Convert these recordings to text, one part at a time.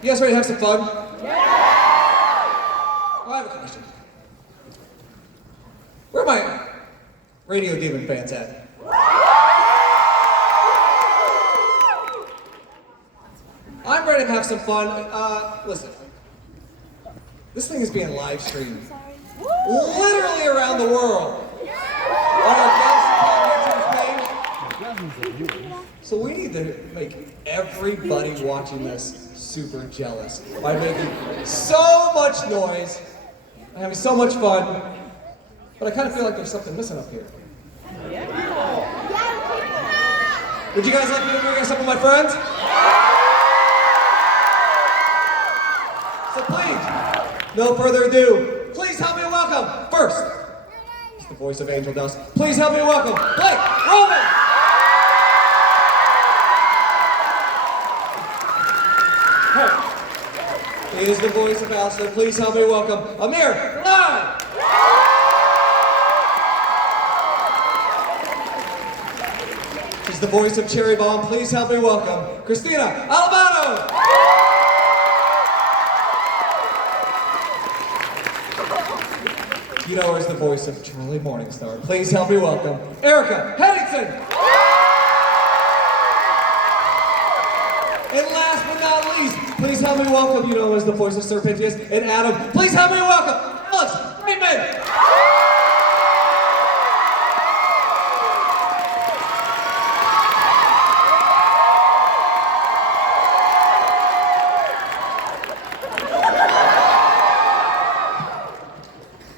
You guys ready to have some fun? Yeah! Well, I have a question. Where are my Radio Demon fans at? I'm ready to have some fun. Listen. This thing is being live streamed literally around the world on our GalaxyCon page. So we need to make everybody watching this super jealous by making so much noise and having so much fun. But I kind of feel like there's something missing up here. Would you guys like me to bring some of my friends? So please, no further ado, please help me welcome, first, it's the voice of Angel Dust. Please help me welcome, Blake Roman! He is the voice of Alistair. Please help me welcome, Amir Talai! She's the voice of Cherry Bomb. Please help me welcome, Christina Albano! You know her as the voice of Charlie Morningstar. Please help me welcome Erika Henningsen! And last but not least, please help me welcome, you know her as the voice of Serpentius and Adam. Please help me welcome Alex Brightman!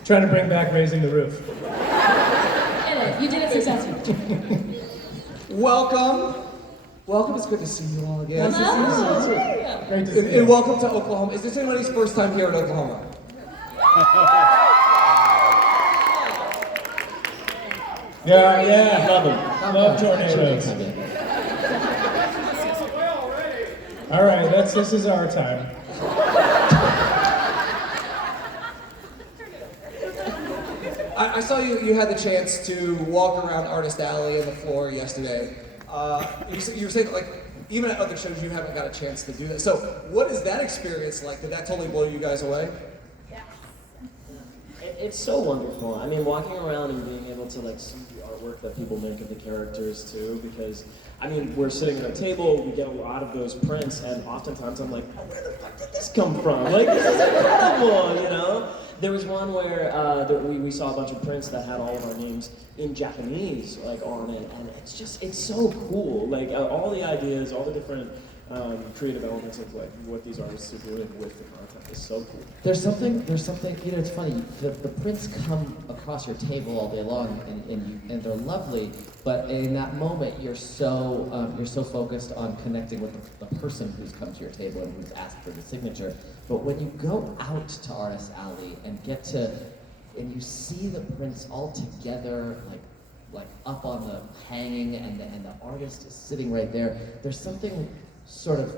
Trying to bring back Raising the Roof. You did it successfully. Welcome. Welcome. It's good to see you all again. Nice to see you. Great to see you. And welcome to Oklahoma. Is this anybody's first time here in Oklahoma? Yeah. Love them. Love tornadoes. All right, this is our time. I saw you had the chance to walk around Artist Alley and the floor yesterday. You were saying, like, even at other shows you haven't got a chance to do that. So what is that experience like? Did that totally blow you guys away? It's so wonderful. I mean, walking around and being able to like see the artwork that people make of the characters too, because I mean, we're sitting at a table, we get a lot of those prints, and oftentimes I'm like, oh, where the fuck did this come from? Like, this is incredible, you know? There was one where we saw a bunch of prints that had all of our names in Japanese, like, on it, and it's so cool. Like, all the ideas, all the different creative elements of like what these artists are doing with the content is so cool. There's something, you know, it's funny, the prints come across your table all day long and they're lovely, but in that moment you're so focused on connecting with the person who's come to your table and who's asked for the signature. But when you go out to Artist Alley and and you see the prints all together, like up on the hanging and the artist is sitting right there, there's something sort of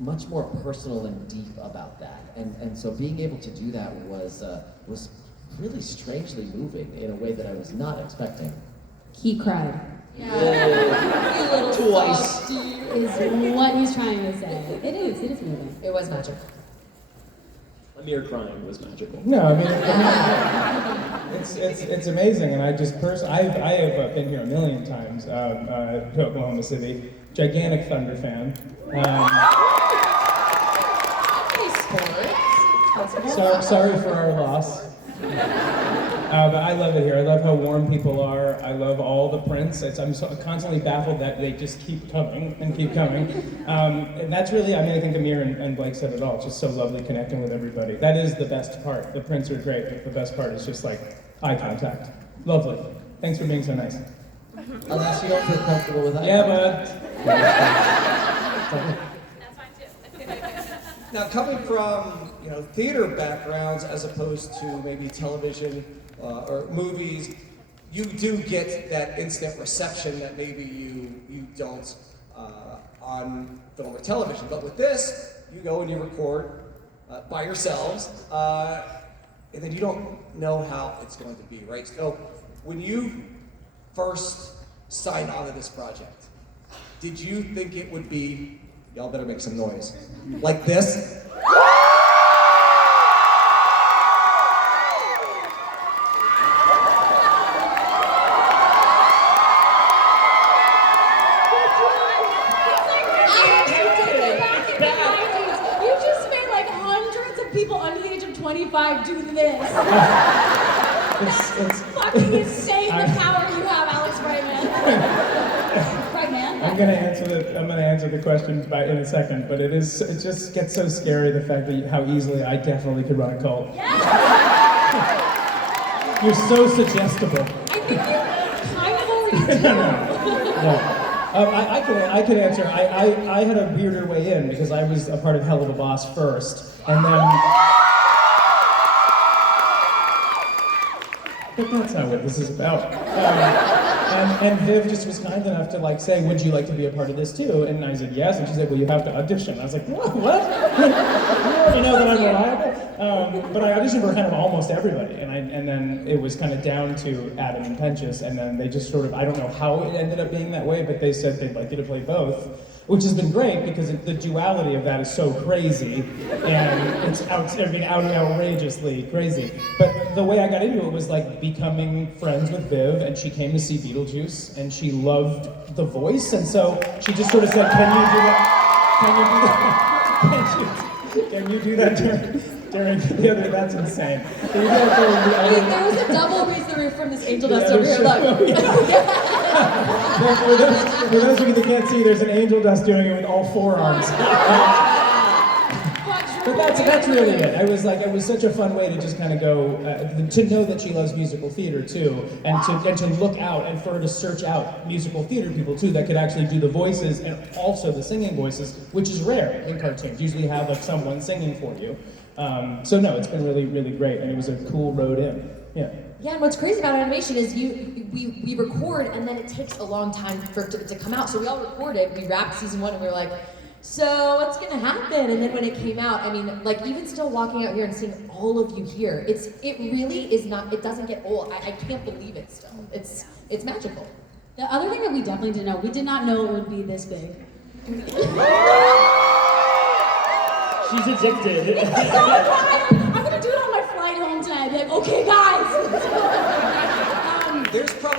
much more personal and deep about that, and so being able to do that was really strangely moving in a way that I was not expecting. He cried. Yeah. Twice. Is what he's trying to say. It is moving. It was magic. Amir crying was magical. No, I mean it's amazing, and I just I have been here a million times to Oklahoma City. Gigantic Thunder fan. Sorry for our loss. But I love it here. I love how warm people are. I love all the prints. I'm constantly baffled that they just keep coming and keep coming. And that's really, I mean, I think Amir and Blake said it all. It's just so lovely connecting with everybody. That is the best part. The prints are great, but the best part is just like eye contact. Lovely. Thanks for being so nice. Unless you don't feel comfortable with that. Yeah, bud. That's fine too. Now, coming from theater backgrounds as opposed to maybe television or movies, you do get that instant reception that maybe you don't on film or television. But with this, you go and you record by yourselves, and then you don't know how it's going to be, right? So when you first signed on to this project, did you think it would be, y'all better make some noise, like this? 25 do this. It's Fucking insane the power you have, Alex Brightman. Brightman? I'm gonna answer the question in a second, but it just gets so scary the fact that how easily I definitely could run a cult. Yes! You're so suggestible. I think you kind of already do. No. I can answer. I had a weirder way in because I was a part of Hell of a Boss first, and then. But that's not what this is about. And Viv just was kind enough to like say, would you like to be a part of this too? And I said yes, and she said, well, you have to audition. I was like, what? You already know that I'm reliable? But I auditioned for kind of almost everybody, and then it was kind of down to Adam and Penchas, and then they just sort of, I don't know how it ended up being that way, but they said they'd like you to play both, which has been great because the duality of that is so crazy, and it's outrageously crazy. But the way I got into it was like becoming friends with Viv, and she came to see Beetlejuice, and she loved the voice, and so she just sort of said, can you do that during the other, that's insane. Can you do that during the other? There was a double raise the roof from this angel dust over here. Look. For those of you that can't see, there's an angel dust doing it with all forearms. But that's really it. It was such a fun way to just kind of go, to know that she loves musical theater too, and to look out and for her to search out musical theater people too that could actually do the voices and also the singing voices, which is rare in cartoons. Usually you have like someone singing for you. So no, it's been really, really great, and it was a cool road in. Yeah. Yeah, and what's crazy about animation is we record and then it takes a long time for it to come out. So we all recorded, we wrapped season 1 and we were like, so what's gonna happen? And then when it came out, I mean, like even still walking out here and seeing all of you here, it really is not, it doesn't get old. I can't believe it still. It's magical. The other thing that we definitely didn't know, we did not know it would be this big. She's addicted. It's so fun! I'm gonna do it on my flight home tonight. Be like, okay, guys.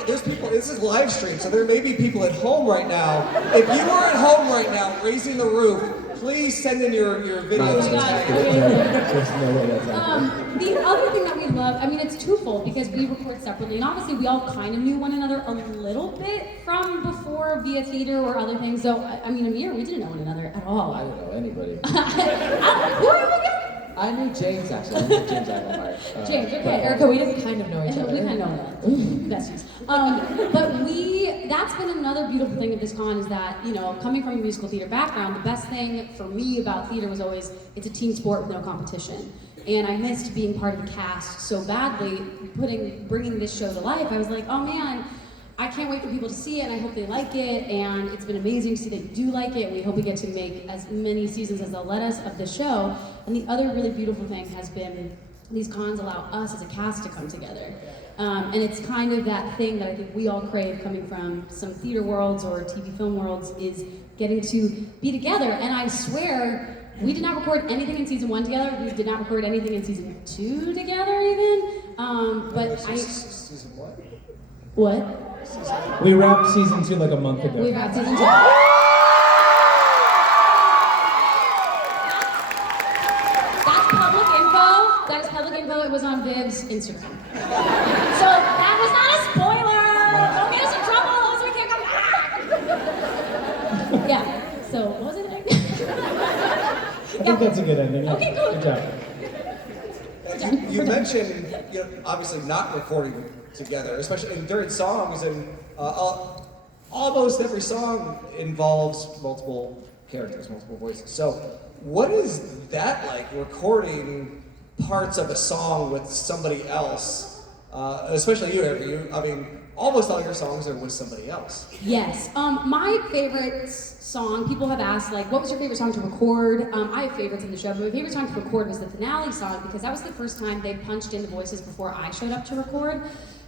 There's people, this is live stream, so there may be people at home right now. If you are at home right now raising the roof, please send in your videos. The other thing that we love, I mean, it's twofold because we record separately, and obviously we all kind of knew one another a little bit from before via theater or other things. So, I mean, Amir, we didn't know one another at all. I don't know anybody. Who are you again? I knew James actually. I knew James Aguilar. James, okay. Erica, we didn't kind of know each other. We kind of know that. Besties. But that's been another beautiful thing of this con is that, you know, coming from a musical theater background, the best thing for me about theater was always, it's a team sport with no competition. And I missed being part of the cast so badly, bringing this show to life. I was like, oh man, I can't wait for people to see it, and I hope they like it, and it's been amazing to see that you do like it. We hope we get to make as many seasons as they'll let us of the show. And the other really beautiful thing has been these cons allow us as a cast to come together. And it's kind of that thing that I think we all crave coming from some theater worlds or TV film worlds is getting to be together. And I swear, we did not record anything in season 1 together. We did not record anything in season 2 together even. Season what? What? We wrapped season 2 like a month ago. We wrapped season 2. That's public info. That is public info. It was on Viv's Instagram. So that was not a spoiler. Don't get us in trouble, so we can't come back. Yeah. So what was it? I think that's a good ending. Okay, cool. Good job. You mentioned, you know, obviously not recording together, especially during songs, and almost every song involves multiple characters, multiple voices. So, what is that like, recording parts of a song with somebody else? Especially you, Erika. I mean, almost all your songs are with somebody else. Yes. My favorite song, people have asked, like, what was your favorite song to record? I have favorites in the show, but my favorite song to record was the finale song because that was the first time they punched in the voices before I showed up to record.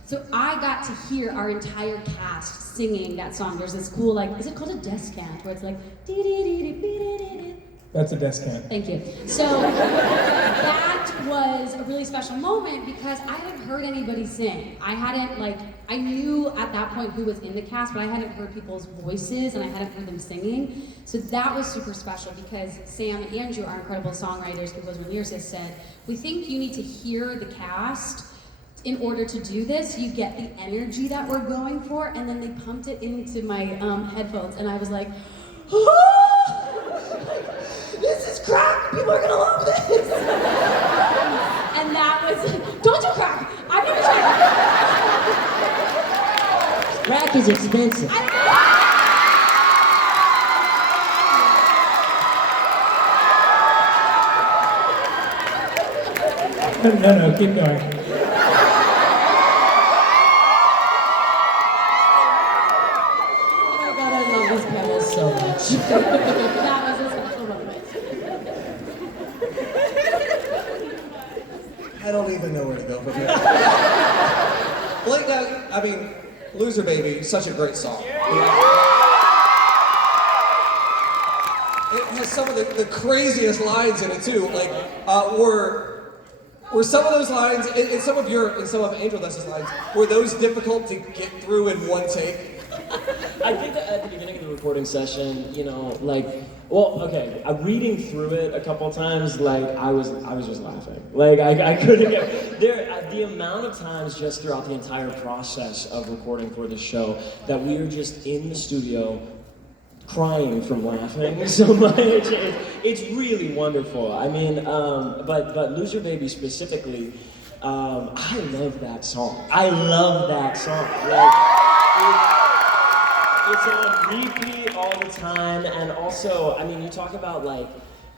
So I got to hear our entire cast singing that song. There's this cool, like, is it called a descant? Where it's like, dee dee dee dee dee dee dee. That's a descant. Thank you. So that was a really special moment because I hadn't heard anybody sing. I knew at that point who was in the cast, but I hadn't heard people's voices and I hadn't heard them singing. So that was super special because Sam and Andrew, our incredible songwriters, composer, and lyricists, said, we think you need to hear the cast in order to do this. You get the energy that we're going for, and then they pumped it into my headphones, and I was like, this is crack! People are gonna love this! And that was, don't do crack! I've never tried crack! Crack is expensive. No, keep going. Oh my god, I love this panel so much. That was a special moment. I don't even know where to go from here. Like, I mean, Loser Baby, such a great song. It has some of the craziest lines in it too. Like, were some of those lines in some of Angel Dust's lines, were those difficult to get through in one take? I think that at the beginning of the recording session, reading through it a couple times, I was just laughing. I couldn't get the amount of times just throughout the entire process of recording for the show that we were just in the studio crying from laughing so much. It's really wonderful. I mean, but Loser Baby specifically, I love that song. I love that song. It's on repeat all the time, and also, I mean, you talk about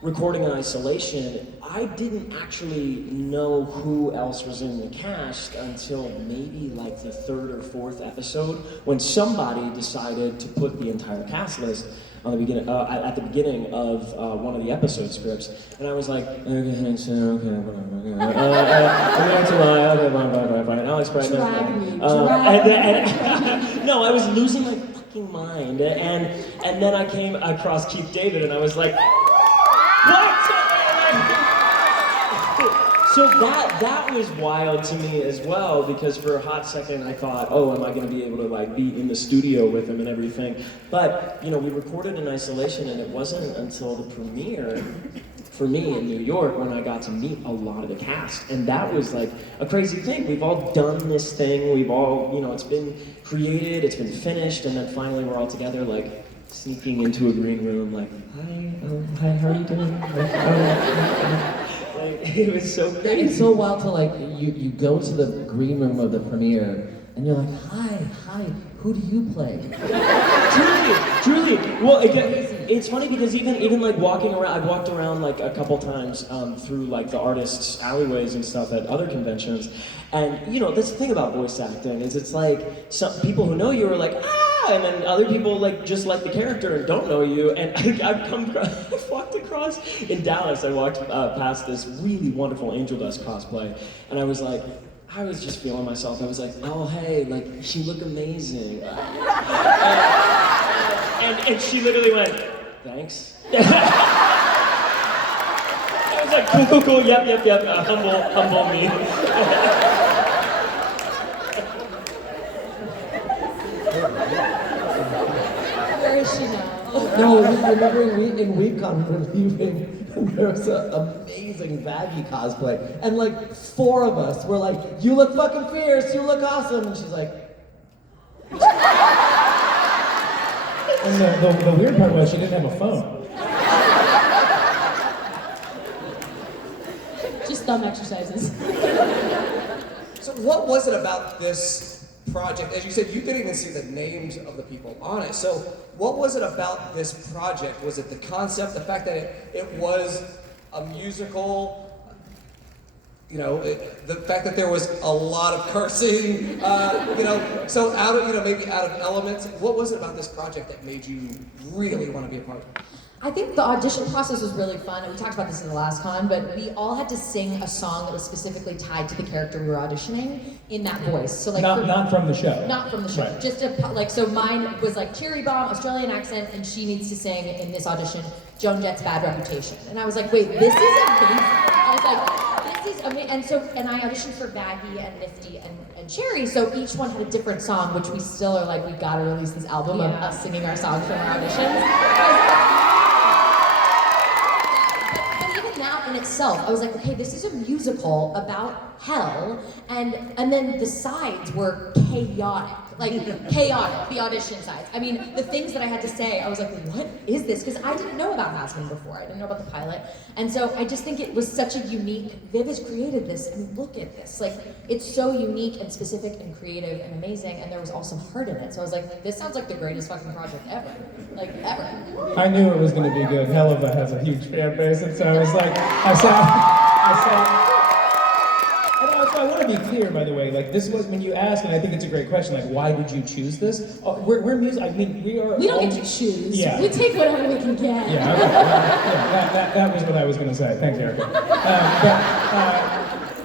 recording in isolation. I didn't actually know who else was in the cast until maybe the third or fourth episode, when somebody decided to put the entire cast list on the beginning, at the beginning of one of the episode scripts, and I was like, Erika Henningsen, okay, whatever, Amir Talai, okay, fine, Alex Brightman, no, I was losing my fucking mind, and then I came across Keith David, and I was like, what? So that was wild to me as well, because for a hot second I thought, oh, am I going to be able to be in the studio with him and everything? But we recorded in isolation, and it wasn't until the premiere for me in New York when I got to meet a lot of the cast, and that was a crazy thing. We've all done this thing. We've all, it's been created, it's been finished, and then finally we're all together, sneaking into a green room, hi, how are you doing? It was so crazy. It's so wild to you go to the green room of the premiere and you're like, hi, who do you play? Truly. Well, it's funny because even walking around, I've walked around a couple times through the artists' alleyways and stuff at other conventions, and that's the thing about voice acting is it's some people who know you are and then other people just like the character and don't know you. And I've walked across in Dallas. I walked past this really wonderful Angel Dust cosplay, and I was just feeling myself. I was like, oh hey, she look amazing. And she literally went, thanks. I was like, cool, yep, humble me. Where is she now? No, remember in WeebCon we were leaving, and there was an amazing baggy cosplay, and 4 of us were like, you look fucking fierce, you look awesome, and she's like, And the weird part was she didn't have a phone. Just thumb exercises. So what was it about this project? As you said, you didn't even see the names of the people on it. So what was it about this project? Was it the concept, the fact that it was a musical? The fact that there was a lot of cursing, so maybe out of elements. What was it about this project that made you really want to be a part of it? I think the audition process was really fun. We talked about this in the last con, but we all had to sing a song that was specifically tied to the character we were auditioning in that voice. So like Not from the show. Not from the show. Right. Just so mine was like Cherry Bomb, Australian accent, and she needs to sing in this audition Joan Jett's Bad Reputation. And I was like, wait, this is amazing. I was like, this is amazing. And I auditioned for Baggy and Nifty and Cherry, so each one had a different song, which we still are like, we gotta release this album of us singing our songs from our auditions. In itself, I was like, okay, this is a musical about hell, and then the sides were chaotic, the audition sides. I mean, the things that I had to say, I was like, what is this? Because I didn't know about Hazbin before, I didn't know about the pilot, and so I just think it was such a unique, Viv has created this, I mean, look at this, like, it's so unique and specific and creative and amazing, and there was also heart in it, so I was like, this sounds like the greatest fucking project ever, like, ever. I knew it was going to be good. Helluva has a huge fan base, and so I was like, I want to be clear, by the way, like, this was, when you asked, and I think it's a great question, like, why did you choose this? We're music, I mean, we are... We don't get to choose. Yeah. We take whatever we can get. Yeah, okay, that was what I was going to say. Thanks, Erika.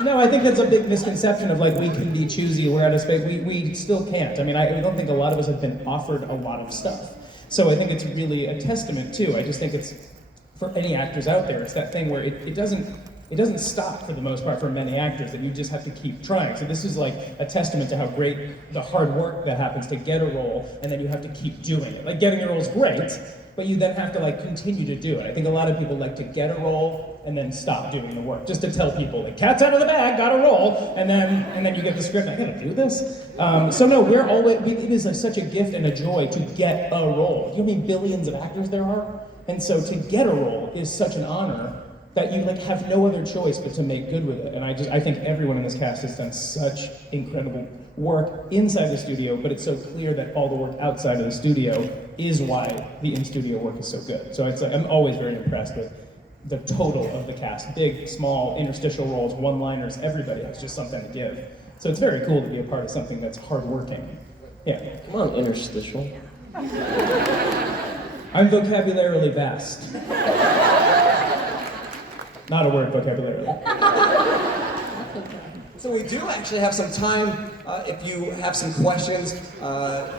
No, I think that's a big misconception of, like, we can be choosy, we're out of space. We still can't. I mean, I don't think a lot of us have been offered a lot of stuff. So I think it's really a testament, too. I just think it's, for any actors out there, it's that thing where it doesn't stop for the most part for many actors, that you just have to keep trying. So this is like a testament to how great the hard work that happens to get a role, and then you have to keep doing it. Like, getting a role is great, but you then have to like continue to do it. I think a lot of people like to get a role and then stop doing the work, just to tell people, like, cat's out of the bag, got a role, and then you get the script, I gotta do this. So no, it is like such a gift and a joy to get a role. Do you know how many billions of actors there are? And so to get a role is such an honor that you like have no other choice but to make good with it. And I think everyone in this cast has done such incredible work inside the studio, but it's so clear that all the work outside of the studio is why the in-studio work is so good. So I'm always very impressed with the total of the cast. Big, small, interstitial roles, one-liners, everybody has just something to give. So it's very cool to be a part of something that's hardworking. Yeah. Come on, interstitial. I'm vocabularily vast. Not a word, vocabulary. So we do actually have some time if you have some questions. Don't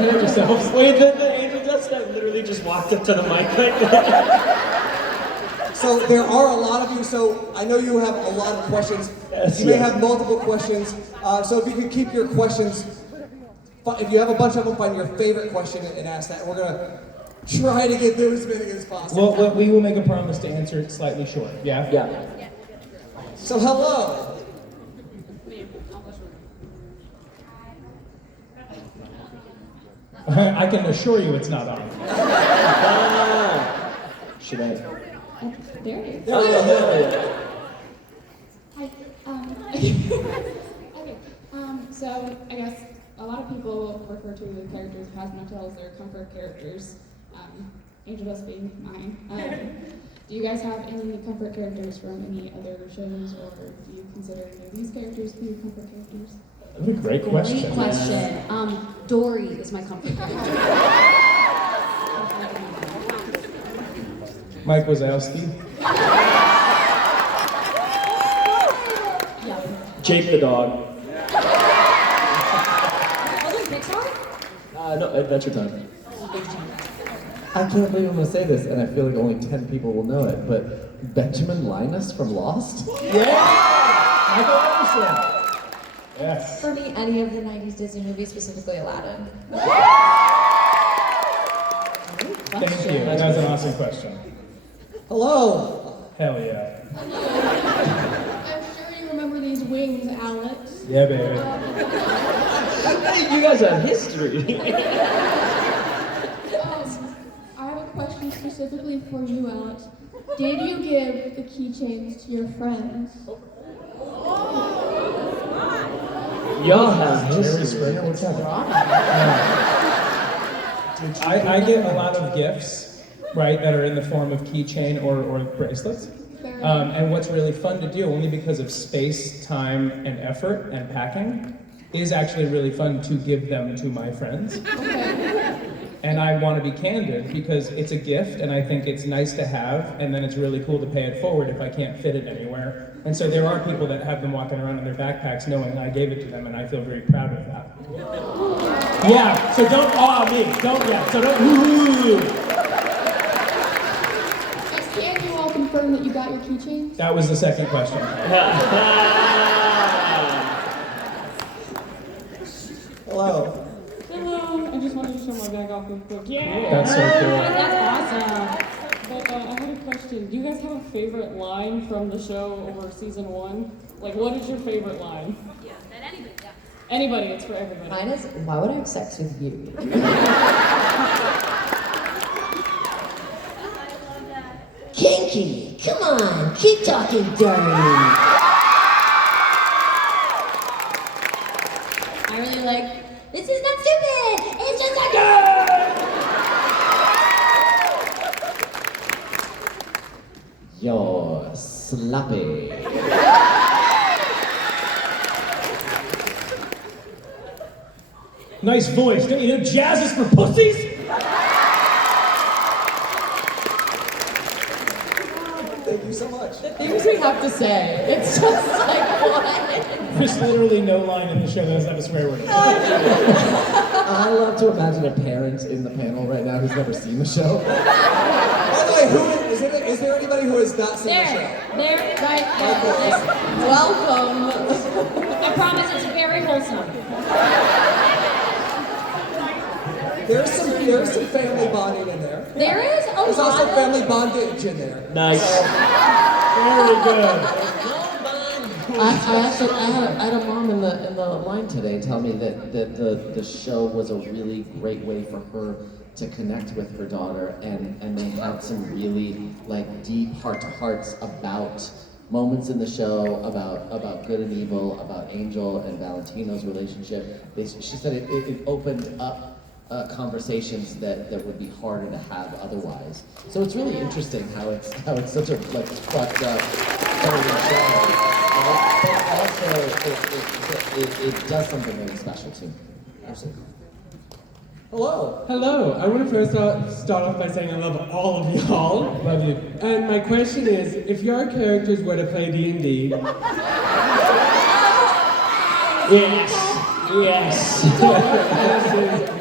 hurt yourselves. Wait, the angel just literally just walked up to the mic like that. So there are a lot of you, so I know you have a lot of questions. Yes, you may have multiple questions. So if you could keep your questions, if you have a bunch of them, find your favorite question and ask that. We're gonna try to get through as many as possible. Well, we will make a promise to answer it slightly short. Yeah? Yeah. So hello. I can assure you it's not on. Should I? There it is. Oh, Hi. Okay. So I guess a lot of people refer to the characters of Hazbin Hotel as their comfort characters. Angel Dust being mine. Do you guys have any comfort characters from any other shows, or do you consider any of these characters to be comfort characters? That's a great question. Great question. Dory is my comfort character. Mike Wazowski. Yeah. Jake the dog. Was it Pixar? No, Adventure Time. I can't believe I'm going to say this, and I feel like only 10 people will know it, but Benjamin Linus from Lost? Yeah! Michael Anderson. Yes. For me, any of the 90s Disney movies, specifically Aladdin. Thank you. That was an awesome question. Hello. Hell yeah. I'm sure you remember these wings, Alex. Yeah, baby. You guys have history. I have a question specifically for you, Alex. Did you give the keychains to your friends? Y'all have Jerry history. Springer, what's up? I get a lot of gifts, right, that are in the form of keychain or bracelets. And what's really fun to do, only because of space, time, and effort and packing, is actually really fun to give them to my friends. Okay. And I want to be candid because it's a gift and I think it's nice to have, and then it's really cool to pay it forward if I can't fit it anywhere. And so there are people that have them walking around in their backpacks knowing I gave it to them, and I feel very proud of that. Yeah, so don't awe me. So don't ooh. Can you all confirm that you got your keychains? That was the second question. Hello. Hello, I just wanted to show my bag off real quick. Yeah! That's so cool. That's awesome. But I had a question. Do you guys have a favorite line from the show over season 1? Like, what is your favorite line? Yeah, that anybody, yeah. Anybody, it's for everybody. Mine is, why would I have sex with you? I love that. Kinky, come on, keep talking dirty. I really like, this is not stupid, it's just a girl. You're sloppy. Nice voice. Don't you know jazz is for pussies? Thank you so much. Things we have to say, it's just like, what? There's literally no line in the show that doesn't have a swear word. I love to imagine a parent in the panel right now who's never seen the show. By the way, is there anybody who has not seen the show? There, right there. Welcome. I promise it's very wholesome. There's some family bonding in there. There is a There's also lot family bondage in there. Nice. Very good. I had a mom in the line today tell me that the show was a really great way for her to connect with her daughter, and they had some really like deep heart-to-hearts about moments in the show, about good and evil, about Angel and Valentino's relationship. She said it opened up conversations that would be harder to have otherwise. So it's really interesting how it's such a like fucked up show, but also it does something really special too. Absolutely. Hello. Hello, I want to first start off by saying I love all of y'all. Love you. And my question is, if your characters were to play D&D, Yes. Yes.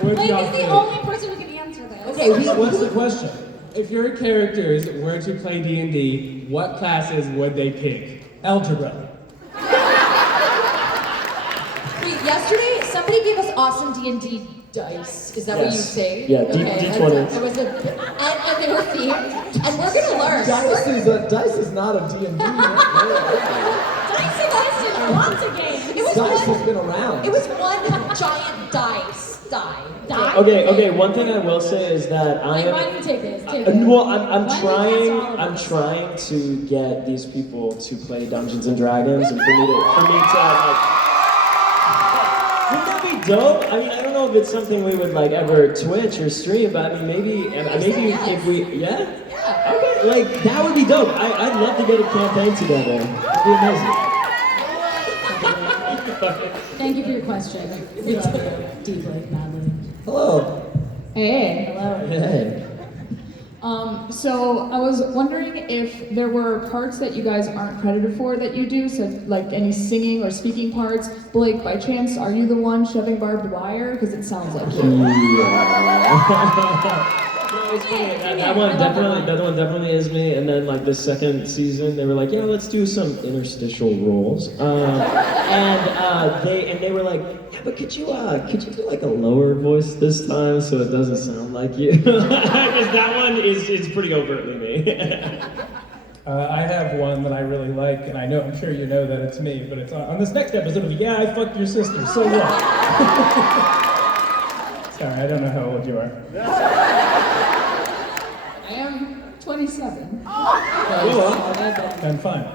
would Blake y'all is the pick? only person who can answer this. Okay, What's the question? If your characters were to play D&D, what classes would they pick? Algebra. Wait, yesterday somebody gave us awesome D&D dice. Is that what you Yes. say? Yeah, okay. D20s. It was and they were themed, and we're gonna learn. Dice is not a D&D. Dice is lots of games. It was Dice has one. been around. It was one giant die. Okay. One thing I will say is that I Like, am. why don't you take this? Take it. Well, Why I'm don't you pass all trying. of I'm us? trying to get these people to play Dungeons and Dragons, and for me to like. Wouldn't that be dope? I mean, I don't know if it's something we would like ever Twitch or stream, but I mean, maybe if we, yeah. Okay, like that would be dope. I'd love to get a campaign together. It'd be amazing. Thank you for your question. Deeply, badly. Hello. Hey. Hello. Hey. So I was wondering if there were parts that you guys aren't credited for that you do, so like any singing or speaking parts. Blake, by chance, are you the one shoving barbed wire? Because it sounds like you. No, it's funny. That one definitely is me. And then like the second season, they were like, yeah, let's do some interstitial roles. And they were like, yeah, but could you do like a lower voice this time so it doesn't sound like you? Because that one is pretty overtly me. I have one that I really like, and I'm sure you know that it's me, but it's on this next episode of Yeah, I Fucked Your Sister, so what? Sorry, I don't know how old you are. I am 27. Then fine.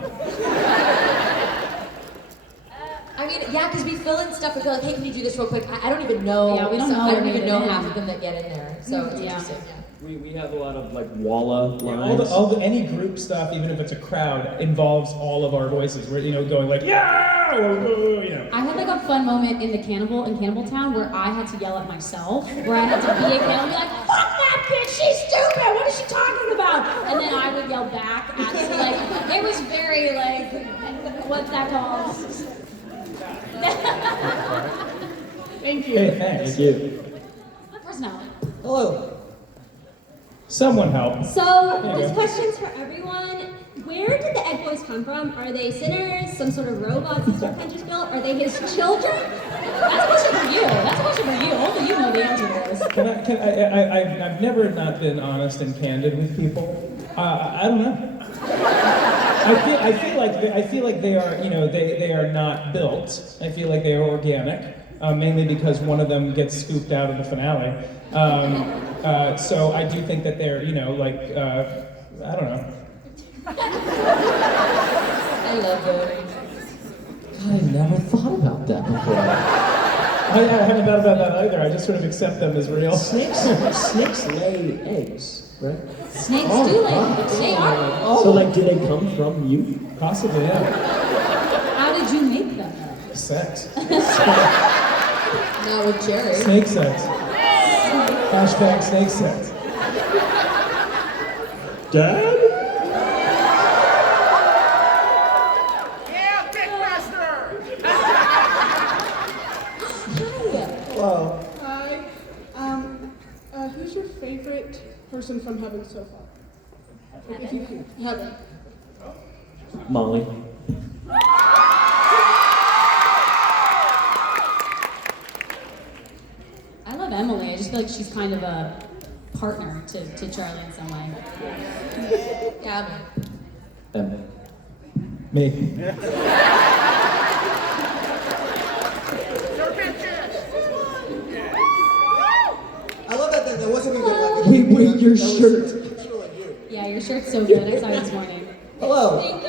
I mean, Yeah, because we fill in stuff. We feel like, hey, can you do this real quick? I don't even know. Yeah, we don't know I don't what even they're know in. half of them that get in there. So it's Yeah. interesting. We have a lot of like walla Yeah, lines. any group stuff, even if it's a crowd, involves all of our voices. We're going like yeah, or I had like a fun moment in Cannibal Town where I had to yell at myself, where I had to be a cannibal and be like, fuck that bitch, she's stupid, what is she talking about? And then I would yell back at her, like, it was very like, what's that called? Thank you. Hey, thanks. Thank you. Personality. Hello. Someone help. So, There you this go. question's for everyone. Where did the egg boys come from? Are they sinners, some sort of robots that Serpenters built? Are they his children? That's a question for you. That's a question for you. Only you know the answer to this. I've never not been honest and candid with people. I don't know. I feel like they are, they are not built. I feel like they are organic, mainly because one of them gets scooped out of the finale. So I do think that they're, I don't know. I love it. God, I never thought about that before. I haven't thought about that either. I just sort of accept them as real. Snakes lay eggs, right? Snakes do lay. They are. So like, do they come from you? Possibly, yeah. How did you make them? Sex. Not with Jerry. Snake sex. Hashtag snake sex. Dad? Hello. Hi. Who's your favorite person from Heaven so far? Like, if you can, Heaven. Molly. I love Emily. I just feel like she's kind of a partner to Charlie in some way. Yeah. Me. I love that there wasn't even like Wait, your that was shirt. intentionally you. Yeah, your shirt's so good. I saw it this morning. Hello. Thank you.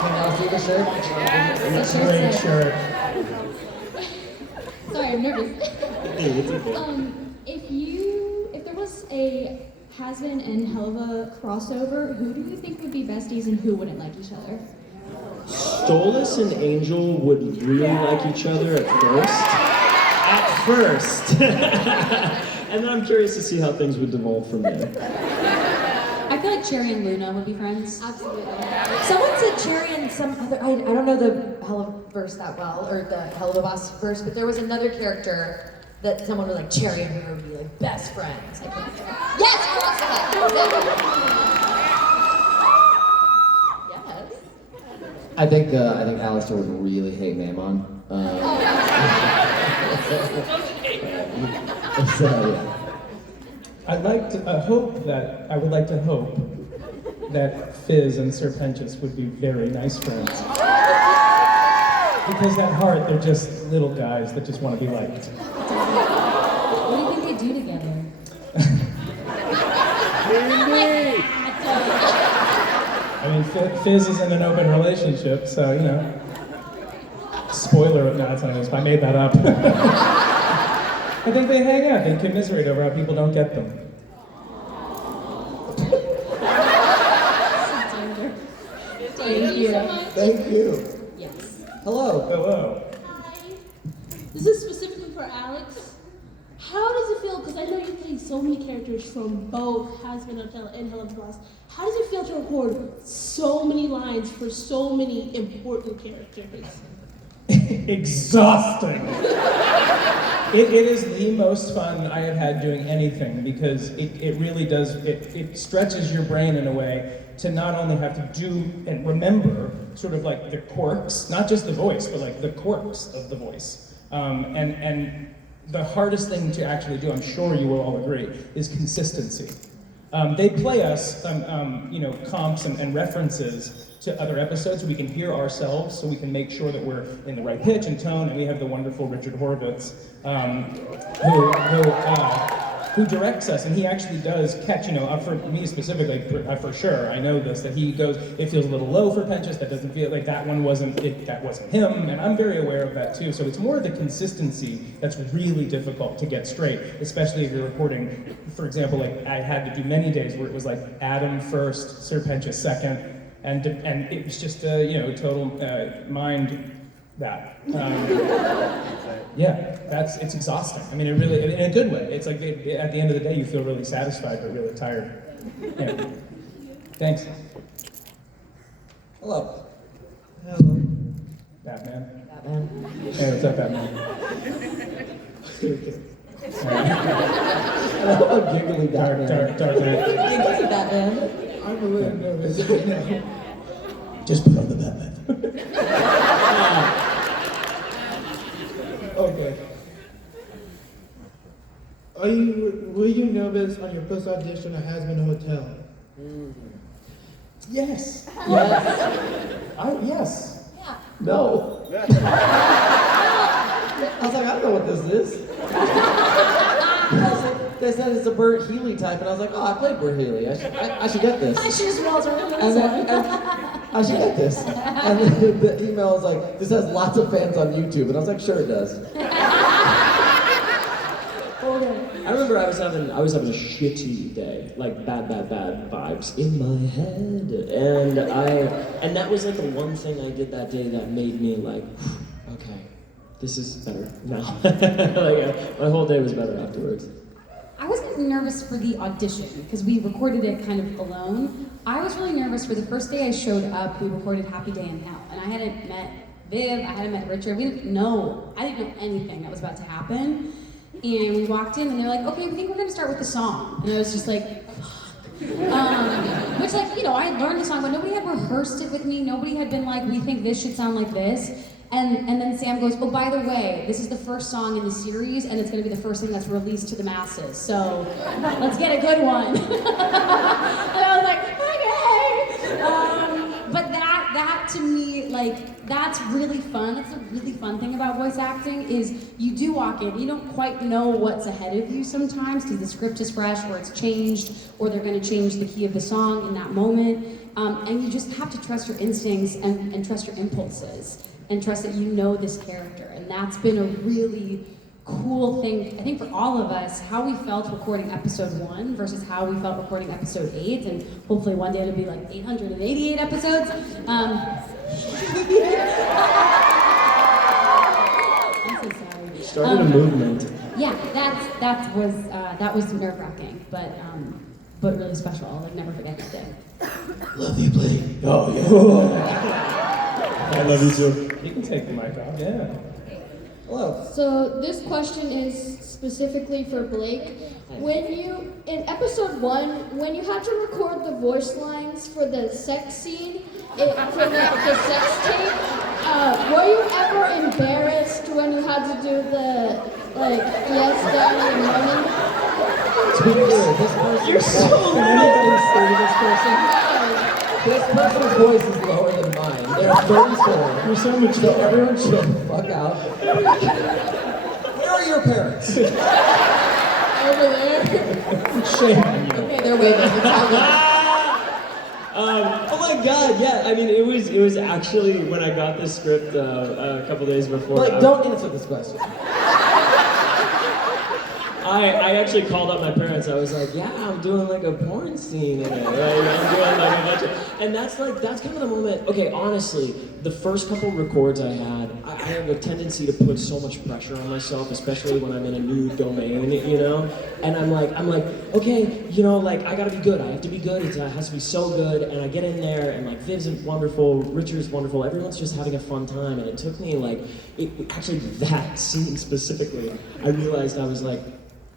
Can I see the shirt? That shirt's Great sick. shirt. Sorry, I'm nervous. It's okay. If there was a Hazbin and Helva crossover, who do you think would be besties and who wouldn't like each other? Stolas and Angel would really like each other at first. And then I'm curious to see how things would devolve from there. I feel like Cherry and Luna would be friends. Absolutely. Someone said Cherry and some other, I don't know the Hella verse that well, or the Hella Boss verse, but there was another character that someone was like, Cherry and her would be like best friends. I think. Yes, I watched that. Yes. I think Alistair would really hate Maimon. So, yeah. I would like to hope that Fizz and Serpentius would be very nice friends. Because at heart, they're just little guys that just want to be liked. What do you think they do together? I mean, Fizz is in an open relationship, so, Spoiler, no, that's not nice. I made that up. I think they hang out, they commiserate over how people don't get them. Thank you. Thank you. Yes. Hello. Hello. Hi. This is specifically for Alex. How does it feel, because I know you play so many characters from both Hazbin Hotel and Hell of Blast. How does it feel to record so many lines for so many important characters? Exhausting. It is the most fun I have had doing anything because it really does, it stretches your brain in a way to not only have to do and remember sort of like the quirks, not just the voice, but like the quirks of the voice. And the hardest thing to actually do, I'm sure you will all agree, is consistency. They play us, comps and references to other episodes so we can hear ourselves, so we can make sure that we're in the right pitch and tone, and we have the wonderful Richard Horvitz, who directs us, and he actually does catch, for me specifically, for sure, I know this, that he goes, it feels a little low for Penchas, that doesn't feel like that wasn't him, and I'm very aware of that too. So it's more the consistency that's really difficult to get straight, especially if you're recording, for example, like I had to do many days where it was like Adam first, Sir Penchas second, and it was just total mind that. Yeah, it's exhausting. I mean, it really, in a good way. It's like at the end of the day, you feel really satisfied but really tired. Yeah. Thanks. Hello. Hello. Batman. Batman. Hey, what's up, Batman? I love how giggly Batman. Dark Knight. Giggly Batman. I'm a little nervous right now. Just put on the Batman. Okay. Were you nervous on your first audition at Hazbin Hotel? Yes. Yes. Yes. Yeah. No. I was like, I don't know what this is. They said it's a Bert Healy type, and I was like, oh, I played Bert Healy. I should get this. I should just roll around. And I should get this. And then the email was like, this has lots of fans on YouTube. And I was like, sure it does. I remember I was having a shitty day, like bad vibes in my head, and that was like the one thing I did that day that made me like, okay, this is better now. My whole day was better afterwards. I wasn't nervous for the audition because we recorded it kind of alone. I was really nervous for the first day I showed up. We recorded Happy Day in Hell, and I hadn't met Viv, I hadn't met Richard. I didn't know anything that was about to happen. And we walked in, and they're like, "Okay, we think we're going to start with the song." And I was just like, "Fuck." Which, I had learned the song, but nobody had rehearsed it with me. Nobody had been like, "We think this should sound like this." And then Sam goes, "Oh, by the way, this is the first song in the series, and it's going to be the first thing that's released to the masses. So let's get a good one." And I was like, "Okay." But that to me, that's really fun. That's a really fun thing about voice acting is you do walk in, you don't quite know what's ahead of you sometimes because the script is fresh or it's changed or they're going to change the key of the song in that moment. And you just have to trust your instincts and trust your impulses and trust that you know this character. And that's been a really cool thing, I think, for all of us, how we felt recording episode 1 versus how we felt recording episode 8, and hopefully one day it'll be like 888 episodes. I'm so sorry. Started a movement. Yeah, that was nerve-wracking, but really special. I'll never forget that day. Love you, Blake. Oh, yeah. I love you too. You can take the mic off, yeah. Hello. So this question is specifically for Blake. In episode 1, when you had to record the voice lines for the sex scene, for the sex tape, were you ever embarrassed when you had to do the, yes, daddy, and money? To be clear, this person... You're so This person's voice is lower than mine. They're 34. You're so much so everyone chill the fuck out. Where are your parents? Over there. Shame on you. Okay, they're waiting. Oh my god, yeah, I mean, it was actually when I got this script a couple days before. Like, don't answer this question. I actually called up my parents. I was like, yeah, I'm doing like a porn scene in it, right? I'm doing like a bunch of, and that's kind of the moment. Okay, honestly, the first couple records I had, I have a tendency to put so much pressure on myself, especially when I'm in a new domain, And I'm like, okay, I gotta be good. I have to be good. It has to be so good. And I get in there, and like Viv's wonderful, Richard's wonderful. Everyone's just having a fun time. And it took me actually that scene specifically, I realized I was like,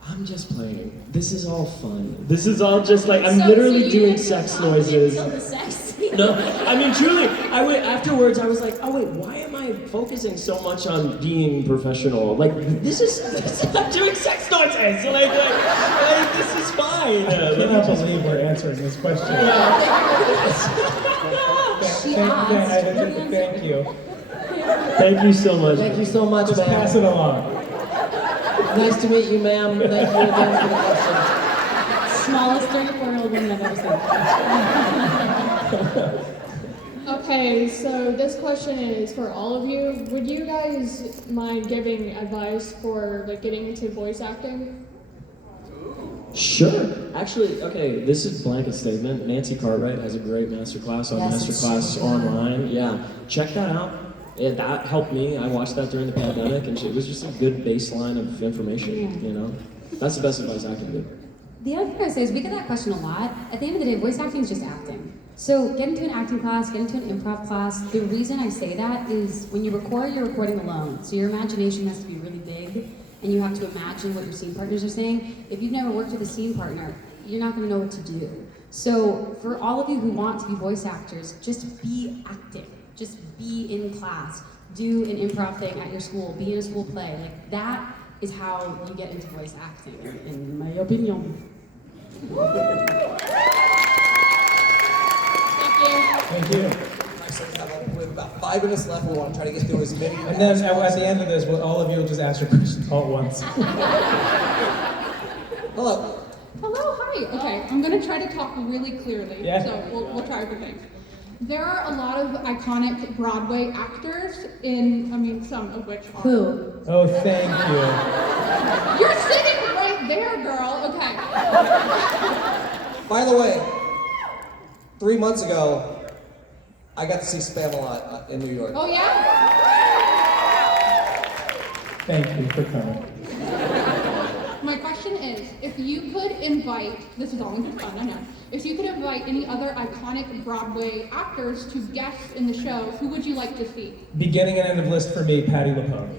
I'm just playing. This is all fun. This is all just like, I'm literally doing sex noises. Until the sex scene. No, I mean, truly, afterwards I was like, oh wait, why am I focusing so much on being professional? Like, I'm doing sex noises. Like this is fine. I cannot believe we're answering this question. Thank you. Thank you so much. Thank you so much, Just ma'am. pass it along. Nice to meet you, ma'am. Thank you again for the question. smallest 34-year-old woman I've ever seen. Okay, so this question is for all of you. Would you guys mind giving advice for like getting into voice acting? Sure. Actually, okay, this is a blanket statement. Nancy Cartwright has a great masterclass on Yes, it's Masterclass so good. online. Yeah, check that out. Yeah, that helped me. I watched that during the pandemic, and it was just a good baseline of information. You know, that's the best advice I can do. The other thing I say is we get that question a lot. At the end of the day, voice acting is just acting. So get into an acting class, get into an improv class. The reason I say that is when you record, you're recording alone. So your imagination has to be really big, and you have to imagine what your scene partners are saying. If you've never worked with a scene partner, you're not going to know what to do. So for all of you who want to be voice actors, just be acting. Just be in class. Do an improv thing at your school. Be in a school play. Like that is how you get into voice acting, in my opinion. Thank you. We have about 5 minutes left. We want to try to get through as many. And then at the end of this, all of you will just ask your questions all at once. Hello. Hello, hi. Okay, I'm gonna try to talk really clearly. Yeah. So we'll try everything. There are a lot of iconic Broadway actors some of which are. Who? Oh, thank you. You're sitting right there, girl. Okay. By the way, 3 months ago, I got to see Spam-A-Lot in New York. Oh yeah? Thank you for coming. My question is, if you could invite, this is all in good fun, I know. If you could invite any other iconic Broadway actors to guest in the show, who would you like to see? Beginning and end of list for me, Patti LuPone.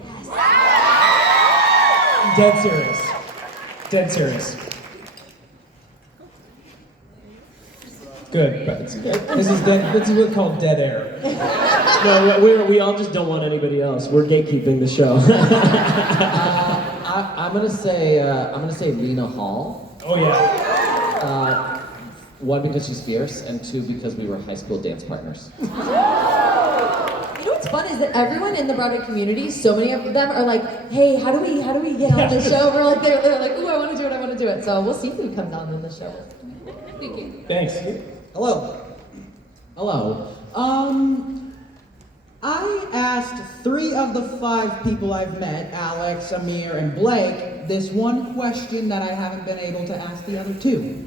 Dead serious. Dead serious. Good, but it's good. This is what's called dead air. No, we all just don't want anybody else. We're gatekeeping the show. I'm gonna say Lena Hall. Oh yeah. One, because she's fierce, and two, because we were high school dance partners. You know what's fun is that everyone in the Broadway community, so many of them are like, hey, how do we get on the show? We're like, they're like, ooh, I want to do it. So we'll see who comes on the show. Thank you. Thanks. Hello. Hello. I asked 3 of the 5 people I've met, Alex, Amir, and Blake, this one question that I haven't been able to ask the other 2.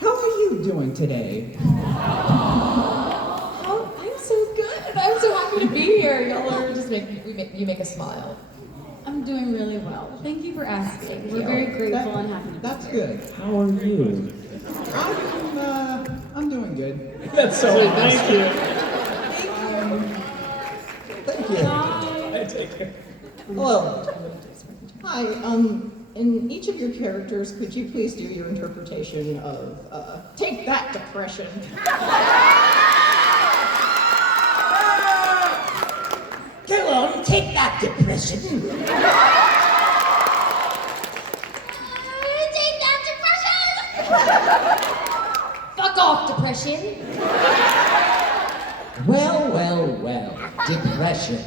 How are you doing today? Oh, I'm so good. I'm so happy to be here. Y'all are just you make us smile. I'm doing really well. Thank you for asking. We're very grateful and happy to be That's here. good. How are you? I'm doing good. That's so nice. Thank you. Thank you. I take it. Hello. Hi, in each of your characters, could you please do your interpretation of Take That Depression? Go on, take that depression. Take that depression! Fuck off, depression! Well, depression.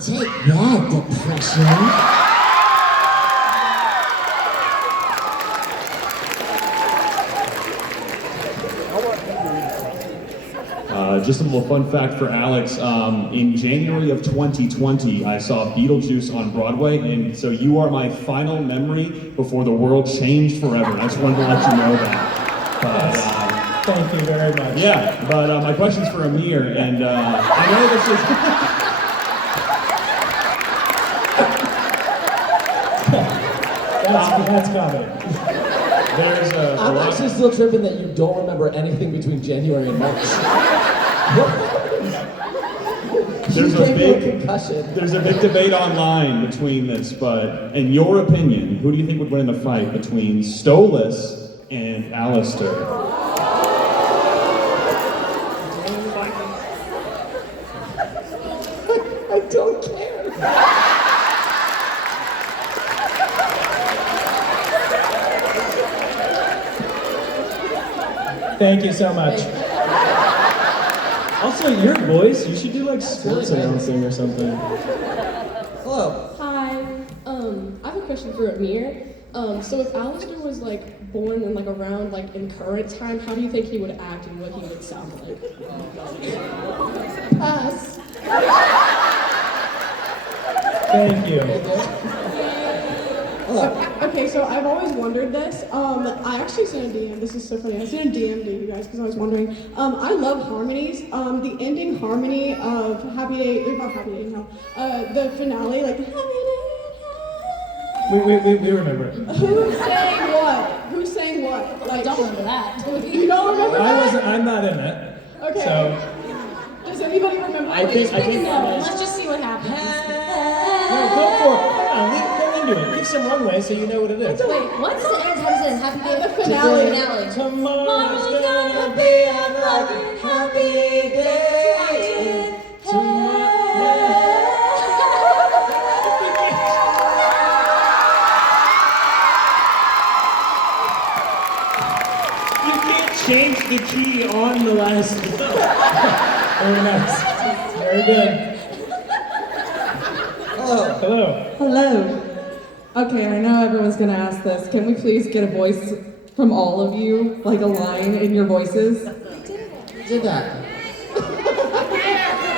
Take that depression. Just a little fun fact for Alex. In January of 2020, I saw Beetlejuice on Broadway, and so you are my final memory before the world changed forever. And I just wanted to let you know that. But, thank you very much. Yeah, but my question's for Amir, and I know this is... That's comedy. I'm actually still tripping that you don't remember anything between January and March. There's a big debate online between this, but in your opinion, who do you think would win in the fight between Stolas and Alistair? I don't care. Thank you so much. Also, your voice, you should do like sports announcing or something. Hello. Hi. I have a question for Amir. So if Alistair was like born in like around like in current time, how do you think he would act and what he would sound like? Pass. Thank you. Okay, so I've always wondered this. I actually sent a DM. This is so funny. I sent a DM to you guys because I was wondering. I love harmonies. The ending harmony of Happy Day, or not Happy Day, no. The finale, like Happy Day. We remember it. Who sang what? Who sang what? Like, I don't remember that. You don't remember that? I'm not in it. Okay. So. Does anybody remember? I think Let's just see what happens. No, go for it. Come on, go into it. Give some runway so you know what it is. Wait, what's the end? How does it end? Happy Day? The finale. Tomorrow's gonna be a happy day. You can't change the key on the last note. Very nice. Very good. Hello. Hello. Okay, I know everyone's gonna ask this. Can we please get a voice from all of you, like a line in your voices? Did that.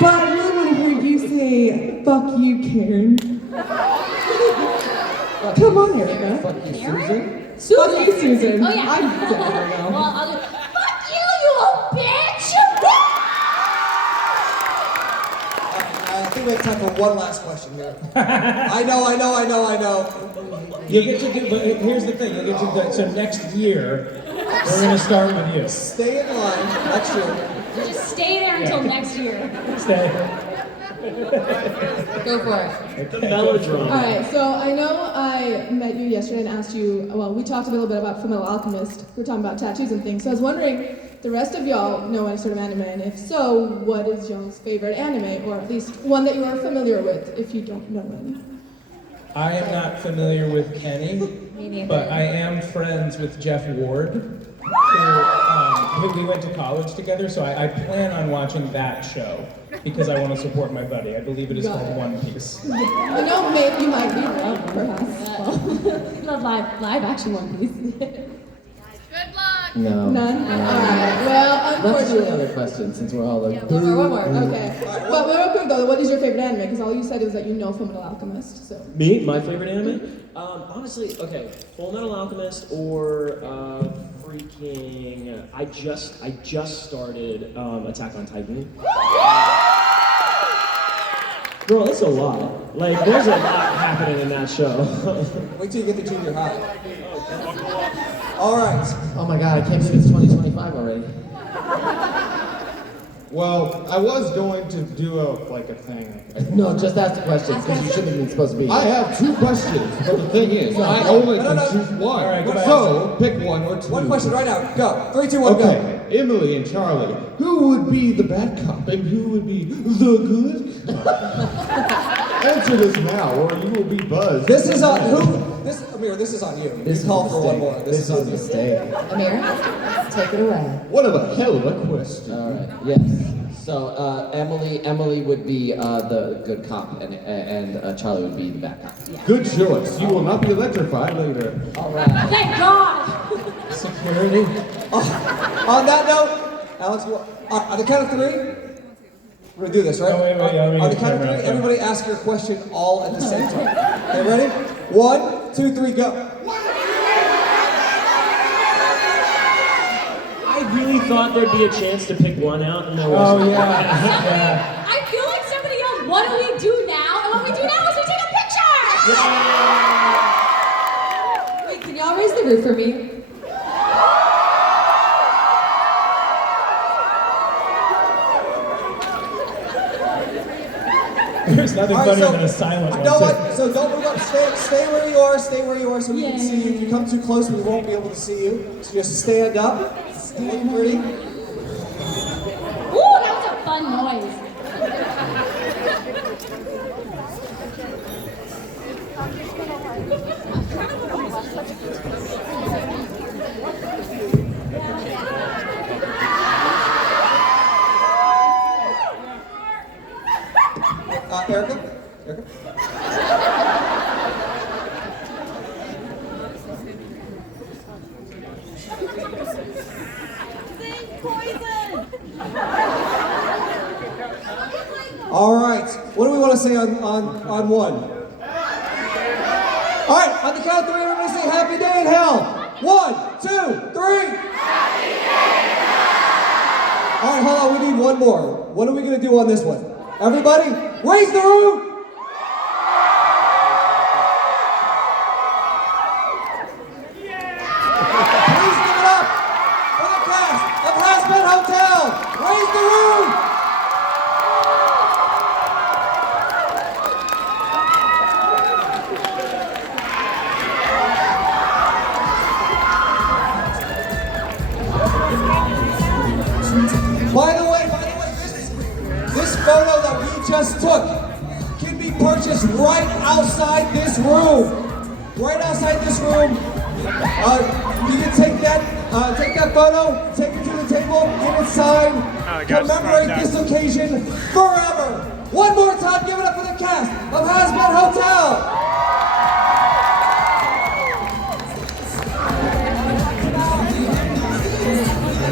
But I really want to hear you say, "Fuck you, Karen." Come on, Erika. Fuck you, Susan. Fuck you, Susan. Oh, yeah. I don't know. Well, I'll do fuck you, you old bitch! I think we have time for one last question here. I know. You get to do, but here's the thing, you get to do, so next year, we're gonna start with you. Stay in line next year. Just stay there until next year. Stay. Go for it. The melodrama. All right, so I know I met you yesterday and asked you, well, we talked a little bit about Fullmetal Alchemist. We're talking about tattoos and things. So I was wondering, the rest of y'all know any sort of anime, and if so, what is y'all's favorite anime, or at least one that you are familiar with, if you don't know any? I am not familiar with Kenny, neither. but I am friends with Jeff Ward, who we went to college together, so I plan on watching that show because I want to support my buddy. I believe it is called One Piece. I know maybe you might be wrong, perhaps. Love live action One Piece. No. None? No. All right, well, Let's do unfortunately. another question since we're all like. One more. Okay. But real quick though, what is your favorite anime? Because all you said is that you know Fullmetal Alchemist. So. Me? My favorite anime? Honestly, okay, Full Metal Alchemist or freaking. I just started Attack on Titan. Bro, that's a lot. Like, there's a lot happening in that show. Wait till you get to junior high. All right. Oh my god, I can't believe it's 2025 already. Well, I was going to do a thing. No, just ask the question because you shouldn't have been supposed to be here. I have two questions, but the thing is, I only can choose one. All right, go So, pick one or two. One question right now. Go. 3, 2, 1, go. Okay, Emily and Charlie, who would be the bad cop and who would be the good cop? Answer this now, or you will be buzzed. This is on who? Amir, this is on you. This You call is a for one mistake. more. This is on a you. mistake. Amir, take it away. What a hell of a question. All right. Yes. So Emily would be the good cop, and Charlie would be the bad cop. Good choice. You will not be electrified later. All right. Thank God! Security. On that note, Alex, on the count of 3, we're gonna do this, right? Oh, wait, let me On the get count of the 3, camera out. everybody ask your question all at the same time. Okay, ready? 1, 2, 3, go. I really thought there'd be a chance to pick one out, and there wasn't. Oh yeah. I feel like somebody yelled, what do we do now? And what we do now is we take a picture! Wait, can y'all raise the roof for me? There's nothing All right, funnier so- than a silent one. You know too. what? So don't move up. Stay where you are. Stay where you are so we can see you. If you come too close, we won't be able to see you. So just stand up. Stand pretty. Ooh, that was a fun noise. Erika? All right. What do we want to say on one? All right. On the count of three, we're going to say Happy Day in Hell. 1, 2, 3. Happy Day in Hell. All right. Hold on. We need one more. What are we going to do on this one? Everybody, raise the roof. Please give it up for the cast of Hazbin Hotel. Raise the roof. By the way, this photo that we just took can be purchased right outside this room. Right outside this room. You can take that photo, take it to the table, get it signed, commemorate this occasion forever.